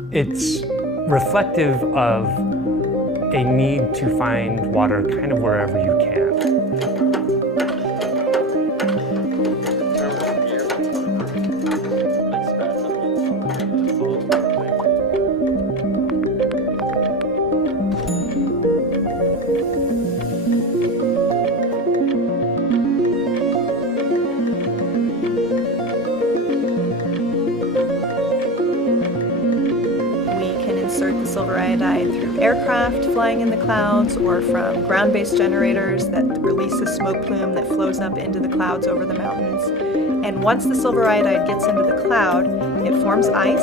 It's reflective of a need to find water kind of wherever you can. Insert the silver iodide through aircraft flying in the clouds or from ground-based generators that release a smoke plume that flows up into the clouds over the mountains. And once the silver iodide gets into the cloud, it forms ice,